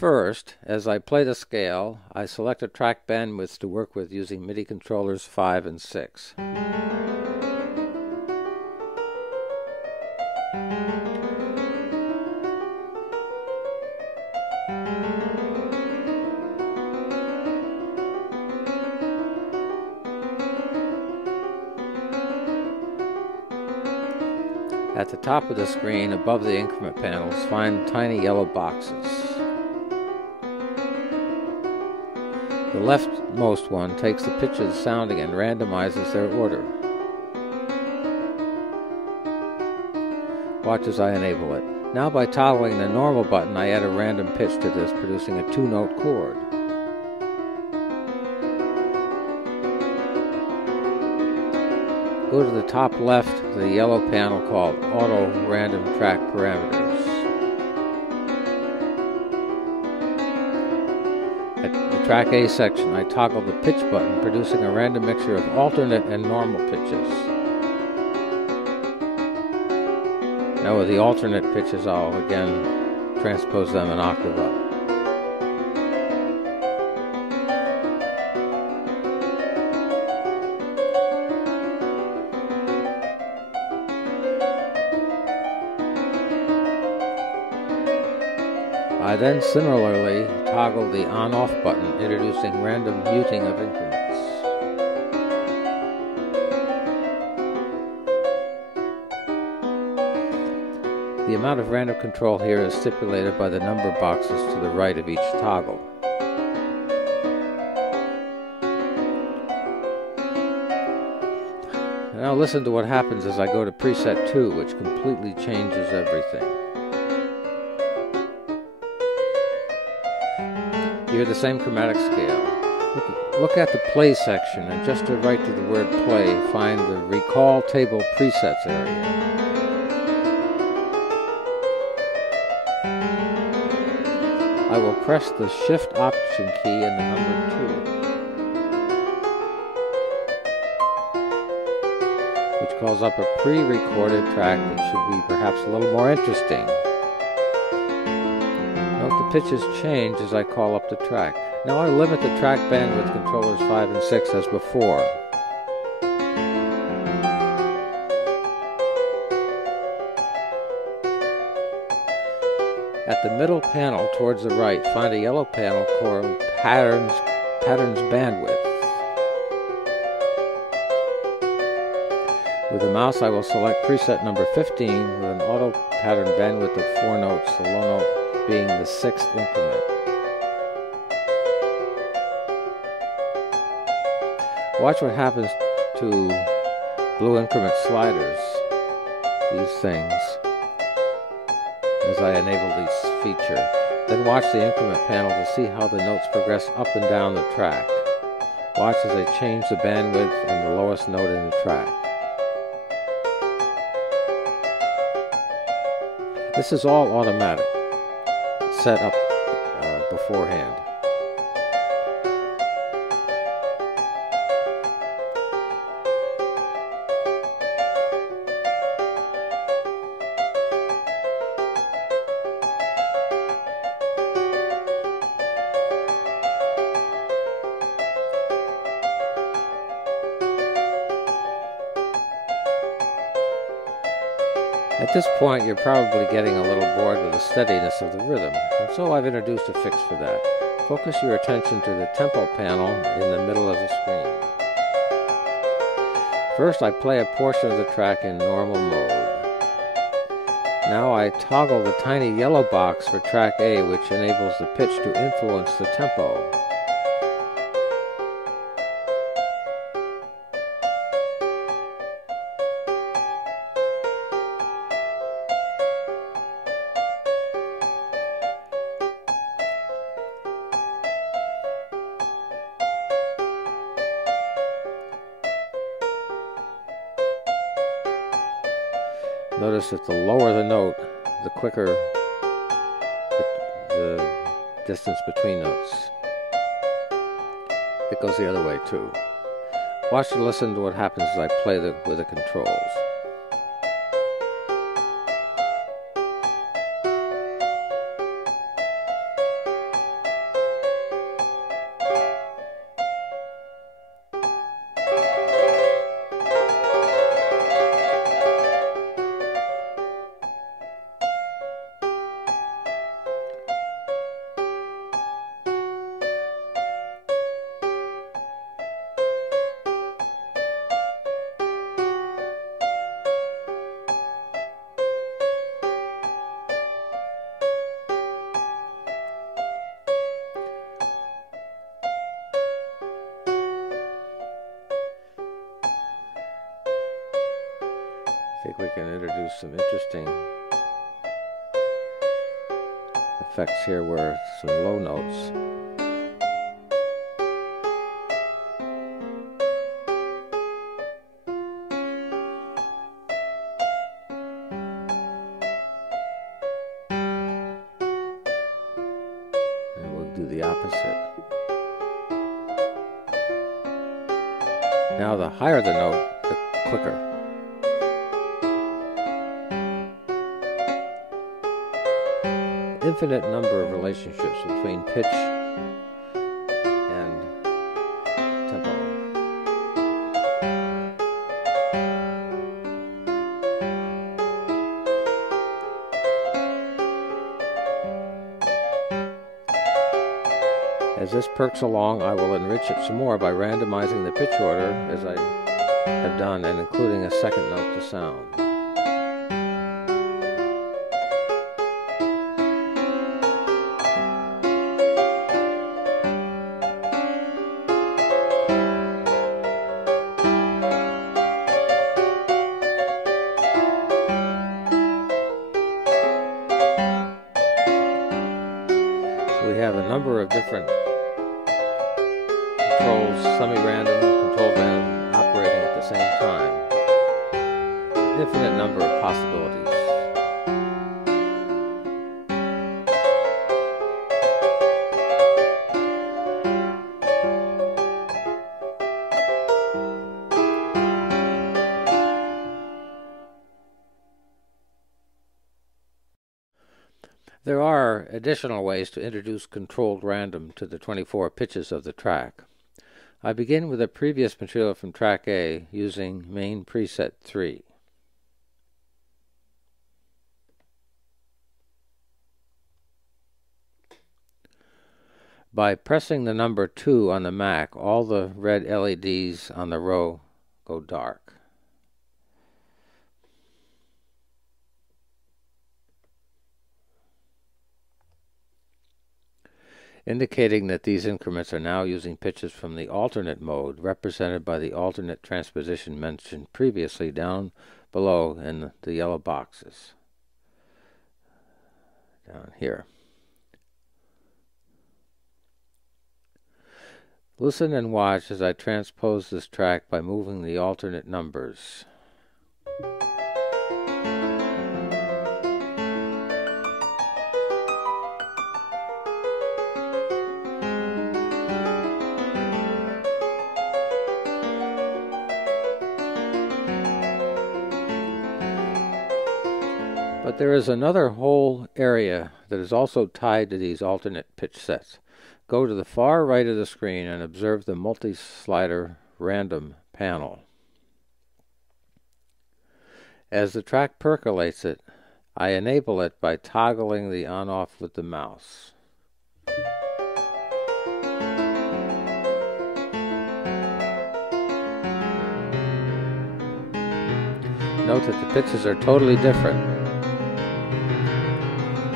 First, as I play the scale, I select a track bandwidth to work with using MIDI controllers 5 and 6. At the top of the screen, above the increment panels, find tiny yellow boxes. The leftmost one takes the pitches sounding and randomizes their order. Watch as I enable it. Now by toggling the normal button, I add a random pitch to this, producing a 2-note chord. Go to the top left of the yellow panel called Auto Random Track Parameters. At the track A section, I toggle the pitch button, producing a random mixture of alternate and normal pitches. Now with the alternate pitches, I'll again transpose them an octave up. I then similarly toggle the on-off button, introducing random muting of increments. The amount of random control here is stipulated by the number boxes to the right of each toggle. Now listen to what happens as I go to preset 2, which completely changes everything. You hear the same chromatic scale. Look at the play section, and just to right to the word play, find the recall table presets area. I will press the shift option key and the number 2, which calls up a pre-recorded track that should be perhaps a little more interesting. Note the pitches change as I call up the track. Now I limit the track band with controllers 5 and 6 as before. At the middle panel towards the right, find a yellow panel called Patterns Bandwidth. With the mouse, I will select preset number 15 with an auto pattern bandwidth of 4 notes, the low note being the 6th increment. Watch what happens to blue increment sliders, these things, as I enable this feature. Then watch the increment panel to see how the notes progress up and down the track. Watch as I change the bandwidth and the lowest note in the track. This is all automatic, set up beforehand. At this point, you're probably getting a little bored with the steadiness of the rhythm, and so I've introduced a fix for that. Focus your attention to the tempo panel in the middle of the screen. First, I play a portion of the track in normal mode. Now I toggle the tiny yellow box for track A, which enables the pitch to influence the tempo. Notice that the lower the note, the quicker the distance between notes. It goes the other way too. Watch and listen to what happens as I play with the controls. I think we can introduce some interesting effects here where some low notes. And we'll do the opposite. Now the higher the note, the quicker. Infinite number of relationships between pitch and tempo. As this perks along, I will enrich it some more by randomizing the pitch order as I have done and including a second note to sound. We have a number of different controls, semi-random, controlled random, operating at the same time. An infinite number of possibilities. There are additional ways to introduce controlled random to the 24 pitches of the track. I begin with the previous material from track A using main preset 3. By pressing the number 2 on the Mac, all the red LEDs on the row go dark. Indicating that these increments are now using pitches from the alternate mode, represented by the alternate transposition mentioned previously down below in the yellow boxes. Down here. Listen and watch as I transpose this track by moving the alternate numbers. But there is another whole area that is also tied to these alternate pitch sets. Go to the far right of the screen and observe the multi-slider random panel. As the track percolates it, I enable it by toggling the on-off with the mouse. Note that the pitches are totally different.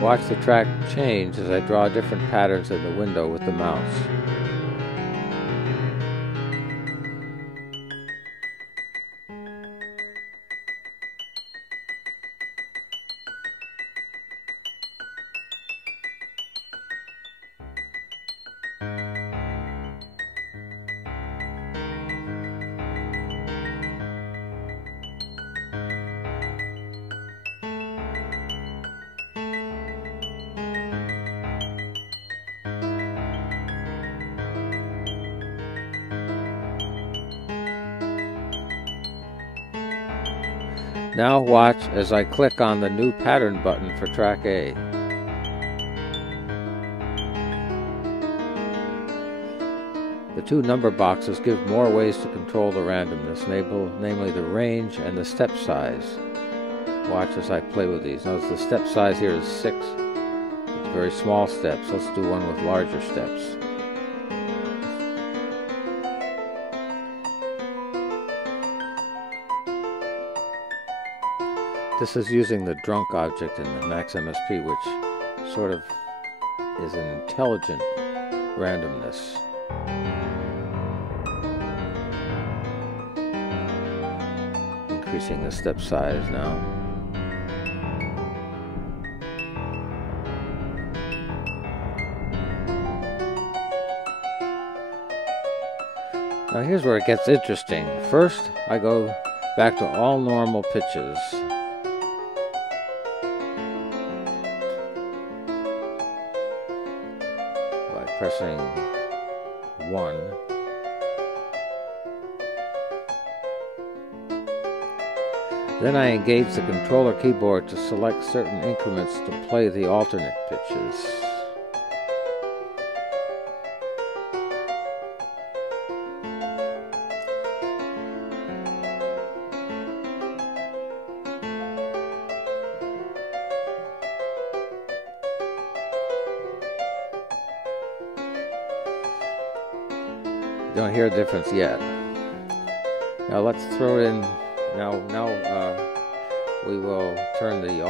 Watch the track change as I draw different patterns in the window with the mouse. Now watch as I click on the new pattern button for track A. The two number boxes give more ways to control the randomness, namely the range and the step size. Watch as I play with these. Notice the step size here is 6. It's very small steps. Let's do one with larger steps. This is using the drunk object in the Max MSP, which sort of is an intelligent randomness. increasing the step size now. Now here's where it gets interesting. First, I go back to all normal pitches. By pressing 1. Then I engage the controller keyboard to select certain increments to play the alternate pitches. Don't hear a difference yet. Now let's throw in. Now we will turn the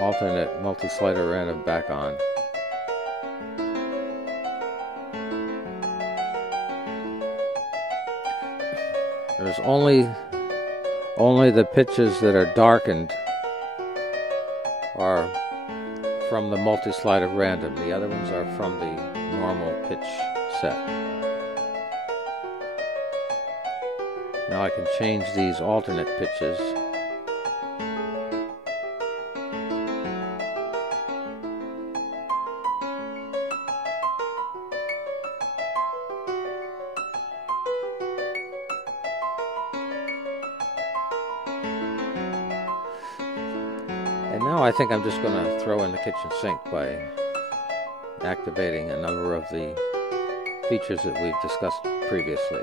alternate multi-slider random back on. There's only the pitches that are darkened are from the multi-slider random. The other ones are from the normal pitch set. Now I can change these alternate pitches. And now I think I'm just going to throw in the kitchen sink by activating a number of the features that we've discussed previously.